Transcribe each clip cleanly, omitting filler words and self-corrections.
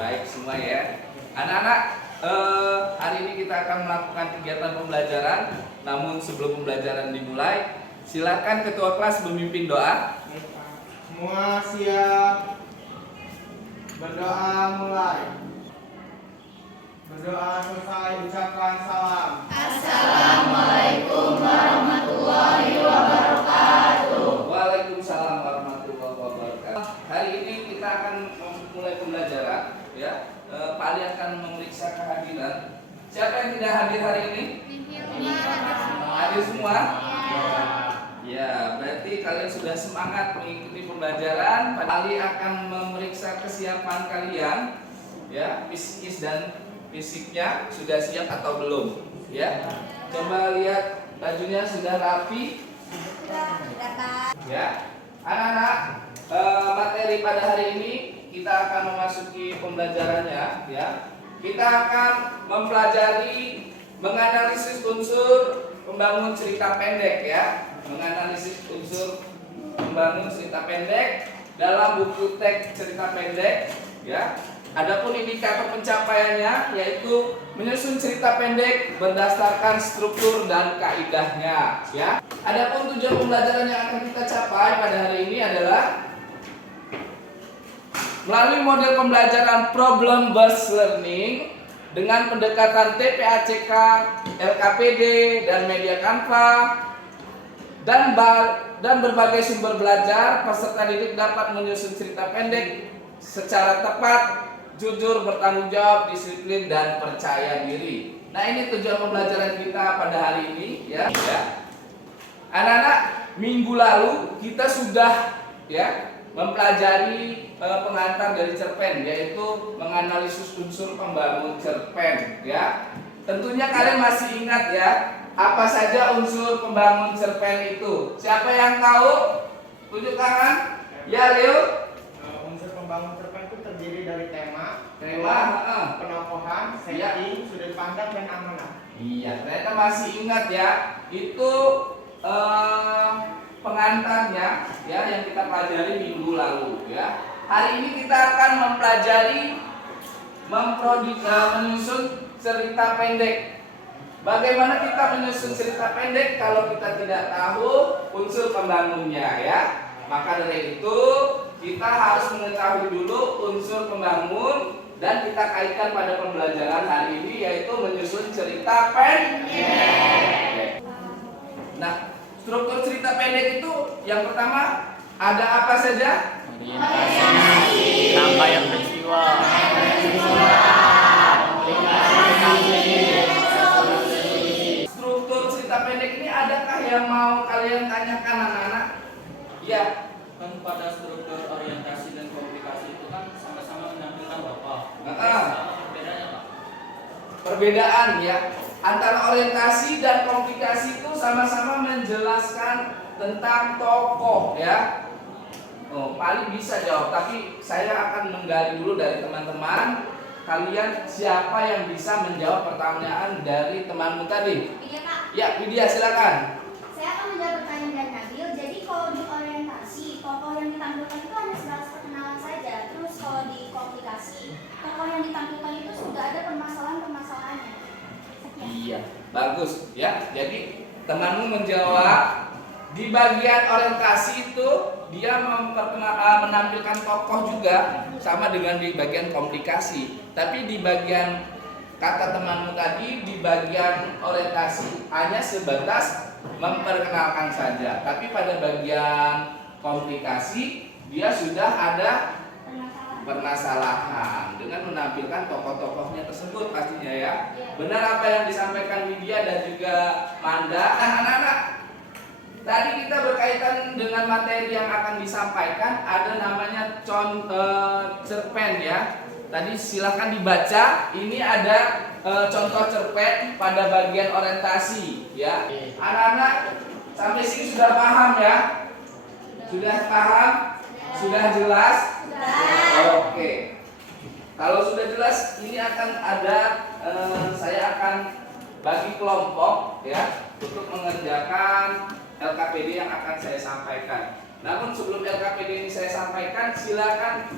Baik semua ya. Anak-anak, hari ini kita akan melakukan kegiatan pembelajaran. Namun sebelum pembelajaran dimulai, silakan ketua kelas memimpin doa. Semua siap. Berdoa mulai. Berdoa selesai, ucapkan salam. Assalamualaikum warahmatullahi wabarakatuh. Waalaikumsalam warahmatullahi wabarakatuh. Hari ini kita akan memulai pembelajaran ya. Pak Ali akan memeriksa kehadiran. Siapa yang tidak hadir hari ini? Hadir semua? Ya, berarti kalian sudah semangat mengikuti pembelajaran. Pak Ali akan memeriksa kesiapan kalian ya, psikis dan fisiknya sudah siap atau belum ya. Coba lihat bajunya sudah rapi ya. Anak-anak, materi pada hari ini kita akan memasuki pembelajarannya ya. Kita akan mempelajari menganalisis unsur pembangun cerita pendek ya. Menganalisis unsur pembangun cerita pendek dalam buku teks cerita pendek ya. Adapun indikator pencapaiannya yaitu menyusun cerita pendek berdasarkan struktur dan kaidahnya ya. Adapun tujuan pembelajaran yang akan kita capai pada hari ini adalah melalui model pembelajaran problem based learning dengan pendekatan TPACK, LKPD dan media Canva dan berbagai sumber belajar, peserta didik dapat menyusun cerita pendek secara tepat, jujur, bertanggung jawab, disiplin, dan percaya diri. Nah, ini tujuan pembelajaran kita pada hari ini ya. Anak-anak, minggu lalu kita sudah ya mempelajari pengantar dari cerpen, yaitu menganalisis unsur pembangun cerpen ya. Tentunya kalian masih ingat ya, apa saja unsur pembangun cerpen itu? Siapa yang tahu? Tunjuk tangan. Ya, Leo. Unsur pembangun cerpen itu terdiri dari tema, penokohan, setting, sudut pandang, dan amanah. Iya, ternyata masih ingat ya. Itu pengantarnya ya yang kita pelajari minggu lalu ya. Hari ini kita akan mempelajari menyusun cerita pendek. Bagaimana kita menyusun cerita pendek kalau kita tidak tahu unsur pembangunnya ya? Maka dari itu kita harus mengetahui dulu unsur pembangun dan kita kaitkan pada pembelajaran hari ini, yaitu menyusun cerita pendek. Nah, struktur cerita pendek itu yang pertama ada apa saja? Rangkaian peristiwa. Struktur cerita pendek ini adakah yang mau kalian tanyakan anak-anak? Ya. Kan pada struktur orientasi dan komunikasi itu kan sama-sama menampilkan tokoh. Bedanya Pak? Perbedaan ya antara orientasi dan komunikasi itu sama-sama menjelaskan tentang tokoh ya. Oh, paling bisa jawab, tapi saya akan menggali dulu dari teman-teman. Kalian siapa yang bisa menjawab pertanyaan dari temanmu tadi? Iya Pak. Ya, Widya silakan. Saya akan menjawab pertanyaan dari Nabil. Jadi kalau di orientasi, tokoh yang ditampilkan itu hanya sebatas perkenalan saja. Terus kalau di komunikasi, tokoh yang ditampilkan itu sudah ada permasalahan-permasalahannya. Sekian. Iya, bagus ya. Jadi temanmu menjawab di bagian orientasi itu dia menampilkan tokoh juga sama dengan di bagian komunikasi. Tapi di bagian kata temanmu tadi di bagian orientasi hanya sebatas memperkenalkan saja. Tapi pada bagian komunikasi dia sudah ada permasalahan dengan menampilkan tokoh-tokohnya tersebut pastinya ya. Benar apa yang disampaikan Widya dan juga Manda. Nah, anak-anak, tadi kita berkaitan dengan materi yang akan disampaikan, ada namanya cerpen ya. Tadi silahkan dibaca. Ini ada contoh cerpen pada bagian orientasi ya. Anak-anak sampai sini sudah paham ya? Sudah paham? Sudah jelas? Oke. Kalau sudah jelas, ini akan ada saya akan bagi kelompok ya untuk mengerjakan LKPD yang akan saya sampaikan. Namun sebelum LKPD ini saya sampaikan, silakan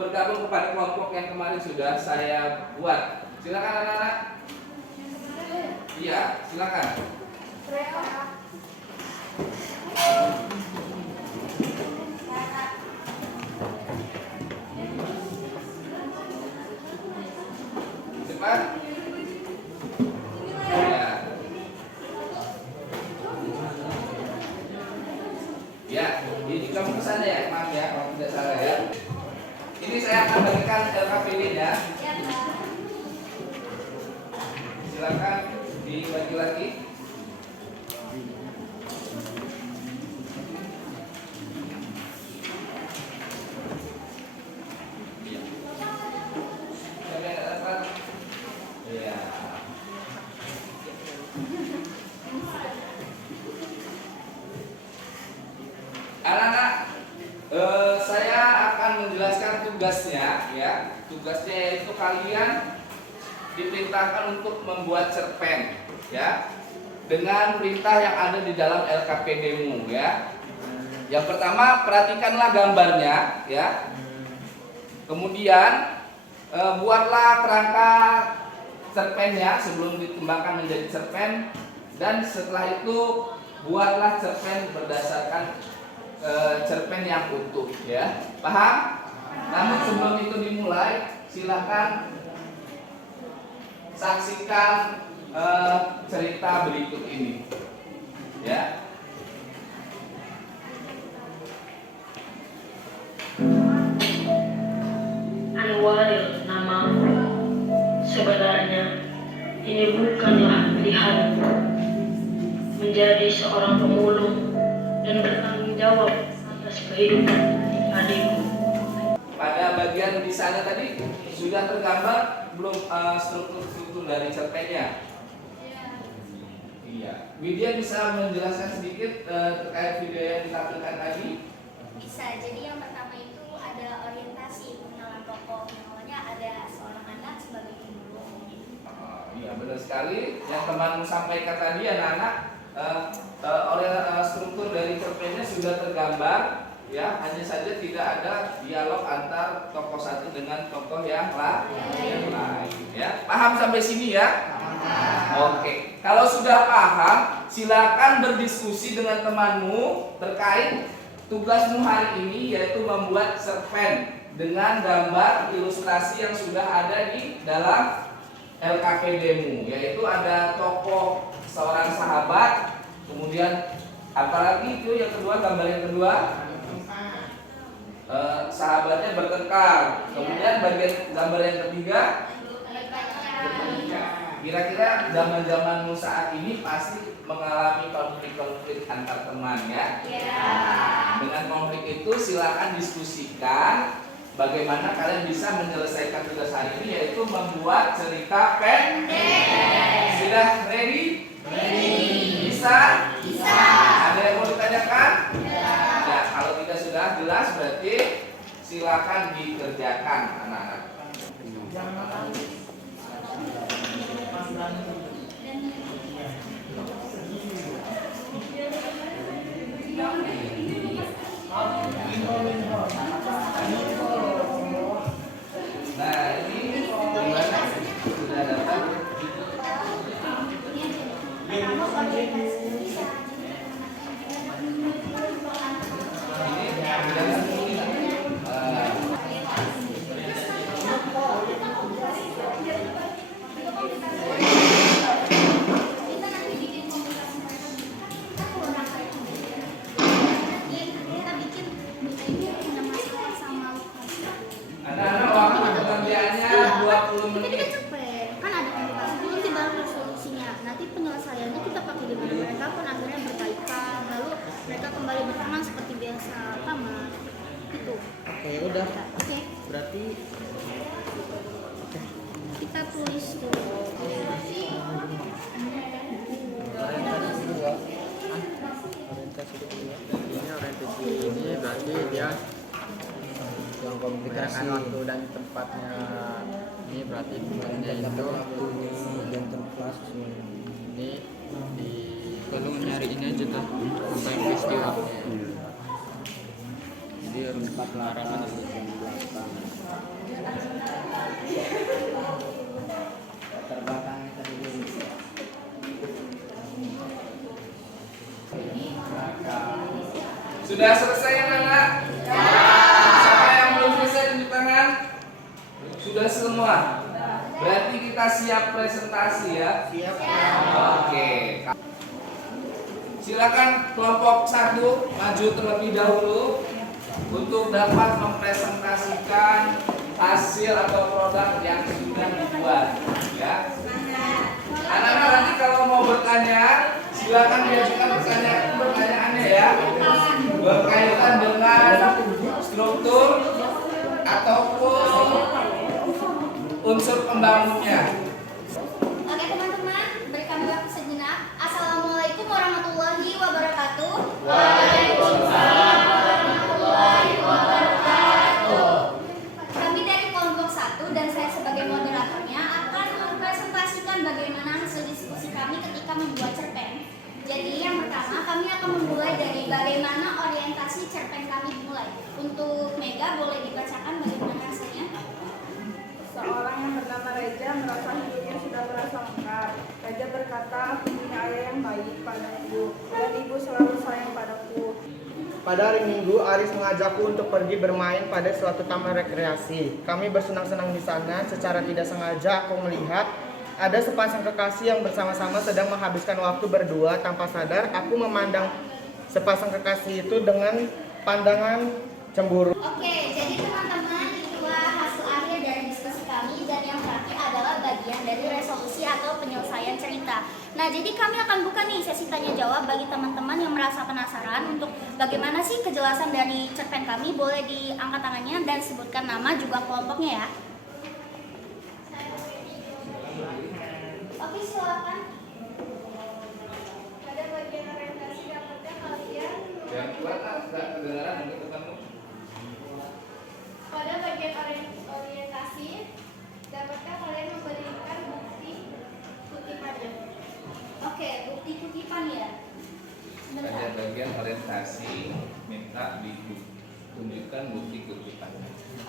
bergabung kepada kelompok yang kemarin sudah saya buat. Silakan anak-anak. Iya, silakan. Cepat. Ya. Ya, ini kamu kesana ya, maaf ya kalau tidak salah ya. Ini saya akan bagikan LKPD-nya. Silakan dibagi lagi. Iya. Siapa yang dapat? Iya. Anak-anak, saya akan menjelaskan tugasnya ya. Tugasnya yaitu kalian diperintahkan untuk membuat cerpen ya, dengan perintah yang ada di dalam LKPD-mu ya. Yang pertama, perhatikanlah gambarnya ya. Kemudian buatlah kerangka cerpennya sebelum dikembangkan menjadi cerpen, dan setelah itu buatlah cerpen berdasarkan cerpen yang utuh ya. Paham? Namun sebelum itu dimulai, silakan saksikan cerita berikut ini ya. Anwaril namaku. Sebenarnya ini bukanlah pilihanku. Menjadi seorang pemulung dan bertanggung jawab atas kehidupan adikku. Pada bagian di sana tadi sudah tergambar belum struktur dari cerpennya? Iya. Widya bisa menjelaskan sedikit terkait video yang ditampilkan tadi? Bisa. Jadi yang pertama itu ada orientasi pengenalan tokoh. Yang awalnya ada seorang anak sebagai pemulung. Iya, benar sekali. Yang temanmu sampaikan tadi anak-anak, oleh struktur dari cerpennya sudah tergambar ya, hanya saja tidak ada dialog antar tokoh satu dengan tokoh yang lain ya. Paham sampai sini ya? Oke. Kalau sudah paham, silakan berdiskusi dengan temanmu terkait tugasmu hari ini, yaitu membuat cerpen dengan gambar ilustrasi yang sudah ada di dalam LKPD-mu, yaitu ada tokoh seorang sahabat, kemudian apalagi itu yang kedua, gambar yang kedua, sahabatnya bertengkar, kemudian bagian gambar yang ketiga, kira-kira zaman-zamanmu saat ini pasti mengalami konflik-konflik antar teman ya. Dengan konflik itu silakan diskusikan bagaimana kalian bisa menyelesaikan tugas hari ini, yaitu membuat cerita pendek. Sudah ready? Bisa? Ada yang mau ditanyakan? Ya, kalau tidak sudah jelas berarti silakan dikerjakan anak-anak. Nah, ini gimana? Sudah dapat? Kamu orientasi bisa. Anak-anak, waktu pekerjaannya 20 menit. Kan ada komunikasi dulu di dalam resolusinya. Nanti penyelesaiannya kita pakai dengan mereka pun akhirnya berkaitan, lalu mereka kembali berteman seperti biasa. Tamat. Itu. Oke, udah. Oke. Berarti Kita tulis dulu. Ini berarti dia yang komunikasi waktu dan tempatnya. Ini berarti tujuannya itu dan tempat ini di Kalau nyari ini aja tuh sampai peristiwa. berarti 48 jam 8. Terbelakang tadi Sudah selesai anak-anak? Siapa yang belum selesai tunjuk tangan? Sudah semua. Berarti kita siap presentasi ya. Siap. Oke. Silakan kelompok 1 maju terlebih dahulu untuk dapat mempresentasikan hasil atau produk yang sudah dibuat. Ya. Anak-anak nanti kalau mau bertanya, silakan diajukan pertanyaannya ya. Berkaitan dengan struktur ataupun unsur pembangunnya. Oke teman-teman, berikan waktu sejenak. Assalamualaikum warahmatullahi wabarakatuh. Waalaikumsalam warahmatullahi wabarakatuh. Kami dari kelompok 1 dan saya sebagai moderatornya akan mempresentasikan bagaimana hasil diskusi kami ketika membuat cerpen. Jadi yang pertama kami akan memulai dari bagaimana orientasi cerpen kami dimulai. Untuk Mega boleh dibacakan bagaimana hasilnya? Seorang yang bernama Reza merasa hidupnya sudah merasa lengkap. Reza berkata, aku punya ayah yang baik padaku, dan ibu selalu sayang padaku. Pada hari Minggu, Aris mengajakku untuk pergi bermain pada suatu taman rekreasi. Kami bersenang-senang di sana. Secara tidak sengaja aku melihat ada sepasang kekasih yang bersama-sama sedang menghabiskan waktu berdua. Tanpa sadar, aku memandang sepasang kekasih itu dengan pandangan cemburu. Oke, jadi teman-teman itulah hasil akhir dari diskusi kami dan yang terakhir adalah bagian dari resolusi atau penyelesaian cerita. Nah, jadi kami akan buka nih sesi tanya jawab bagi teman-teman yang merasa penasaran untuk bagaimana sih kejelasan dari cerpen kami. Boleh diangkat tangannya dan sebutkan nama juga kelompoknya ya. Oke, silakan. Pada bagian orientasi dapatkah kalian Yang kuat nggak kedengaran mungkin ketemu. pada bagian orientasi dapatkah kalian memberikan bukti kutipannya? Oke, bukti kutipan ya. Pada Sebentar. bagian orientasi minta ditunjukkan bukti kutipan.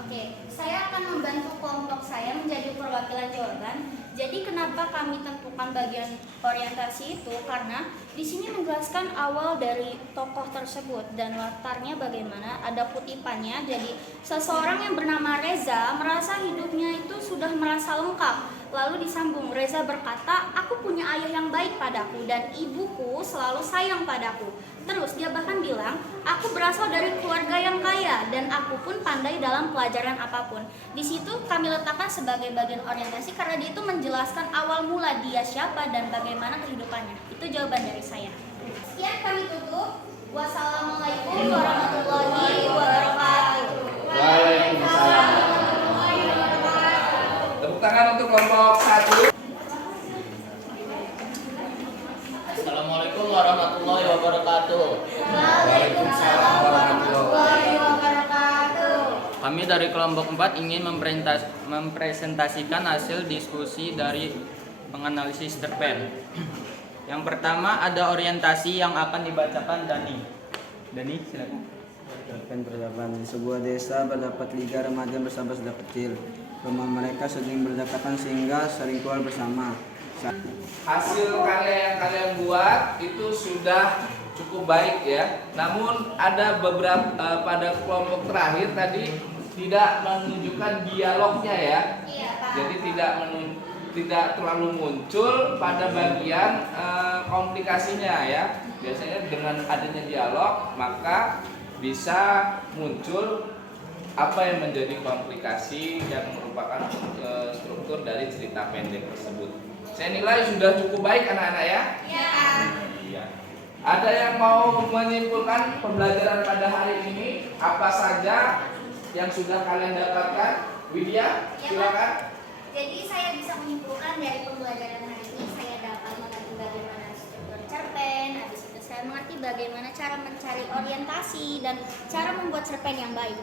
Oke, saya akan membantu kelompok saya menjadi perwakilan jawaban. Jadi kenapa kami tentukan bagian orientasi itu? Karena di sini menjelaskan awal dari tokoh tersebut dan latarnya bagaimana, ada kutipannya. Jadi seseorang yang bernama Reza merasa hidupnya itu sudah merasa lengkap. Lalu disambung, Reza berkata, aku punya ayah yang baik padaku dan ibuku selalu sayang padaku. Terus dia bahkan bilang, aku berasal dari keluarga yang kaya dan aku pun pandai dalam pelajaran apapun. Di situ kami letakkan sebagai bagian orientasi karena dia itu menjelaskan awal mula dia siapa dan bagaimana kehidupannya. Itu jawaban dari saya. Sekian kami tutup. Wassalamualaikum warahmatullahi wabarakatuh. Waalaikumsalam. Tepuk tangan untuk kelompok 1. Assalamualaikum warahmatullahi wabarakatuh. Waalaikumsalam warahmatullahi wabarakatuh. Kami dari kelompok 4 ingin mempresentasikan hasil diskusi dari menganalisis cerpen. Yang pertama ada orientasi yang akan dibacakan Dani. Dani, silakan. Cerpen percakapan. Di sebuah desa terdapat 3 remaja bersama sejak kecil. Rumah mereka sering berdekatan sehingga sering keluar bersama. Hasil karya yang kalian buat itu sudah cukup baik ya. Namun ada beberapa pada kelompok terakhir tadi tidak menunjukkan dialognya ya. Iya, Pak. Jadi tidak terlalu muncul pada bagian komunikasinya ya. Biasanya dengan adanya dialog maka bisa muncul apa yang menjadi komplikasi yang merupakan struktur dari cerita pendek tersebut. Saya nilai sudah cukup baik anak-anak ya. Iya. Iya. Ada yang mau menyimpulkan pembelajaran pada hari ini? Apa saja yang sudah kalian dapatkan? Widya, Ya, silakan. Jadi saya bisa menyimpulkan dari pembelajaran hari ini saya dapat mengerti bagaimana struktur cerpen, habis itu saya mengerti bagaimana cara mencari orientasi dan cara membuat cerpen yang baik.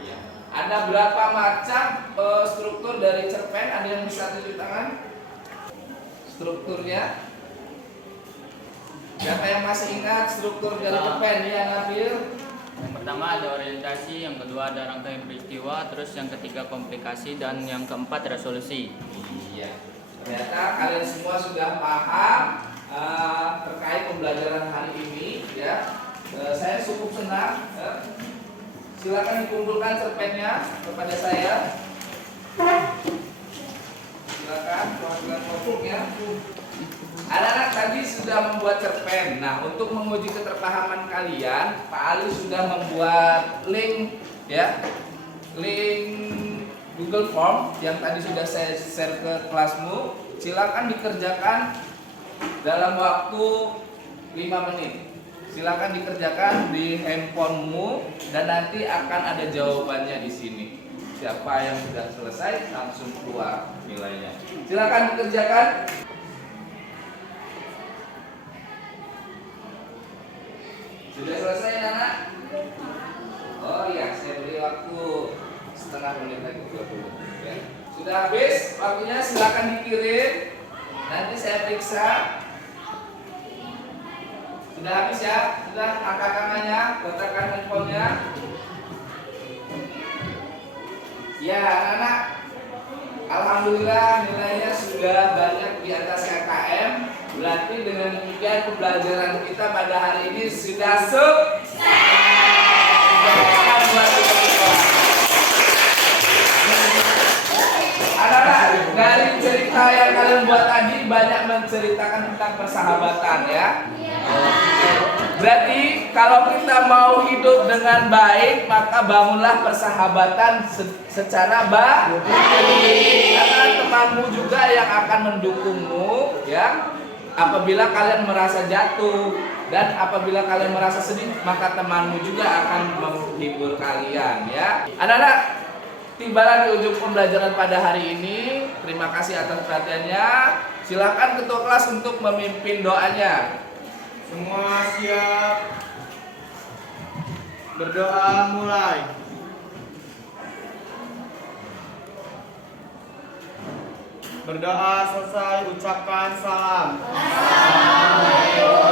Iya. Ada berapa macam struktur dari cerpen? Ada yang bisa tunjuk tangan? Strukturnya? Siapa yang masih ingat struktur dari cerpen? Ya, Nabil. Yang pertama ada orientasi, yang kedua ada rangkaian peristiwa, terus yang ketiga komplikasi, dan yang keempat resolusi. Iya. Ternyata kalian semua sudah paham terkait pembelajaran hari ini, ya. Saya cukup senang. Silakan dikumpulkan cerpennya kepada saya. Silakan keluarkan notebooknya. Anak-anak tadi sudah membuat cerpen. Nah, untuk menguji keterpahaman kalian, Pak Ali sudah membuat link, ya, link Google Form yang tadi sudah saya share ke kelasmu. Silakan dikerjakan dalam waktu 5 menit. Silakan dikerjakan di handphonemu dan nanti akan ada jawabannya di sini. Siapa yang sudah selesai langsung keluar nilainya. Silakan dikerjakan. Sudah selesai, anak? Oh iya, saya beri waktu setengah menit lagi 30. Ya. Sudah habis waktunya, silakan dikirim. Nanti saya periksa. Sudah habis ya? Sudah angkat tangannya, letakkan handphonenya. Ya, anak-anak. Alhamdulillah nilainya sudah banyak di atas KKM. Berarti dengan demikian pembelajaran kita pada hari ini sudah sukses. Anak-anak, dari cerita yang kalian buat tadi banyak menceritakan tentang persahabatan, ya. Berarti kalau kita mau hidup dengan baik, maka bangunlah persahabatan secara baik. Karena temanmu juga yang akan mendukungmu, ya. Apabila kalian merasa jatuh dan apabila kalian merasa sedih, maka temanmu juga akan menghibur kalian, ya. Anak-anak, tibalah di ujung pembelajaran pada hari ini. Terima kasih atas perhatiannya. Silakan ketua kelas untuk memimpin doanya. Semua siap. Berdoa mulai. Berdoa selesai, ucapkan salam. Assalamualaikum.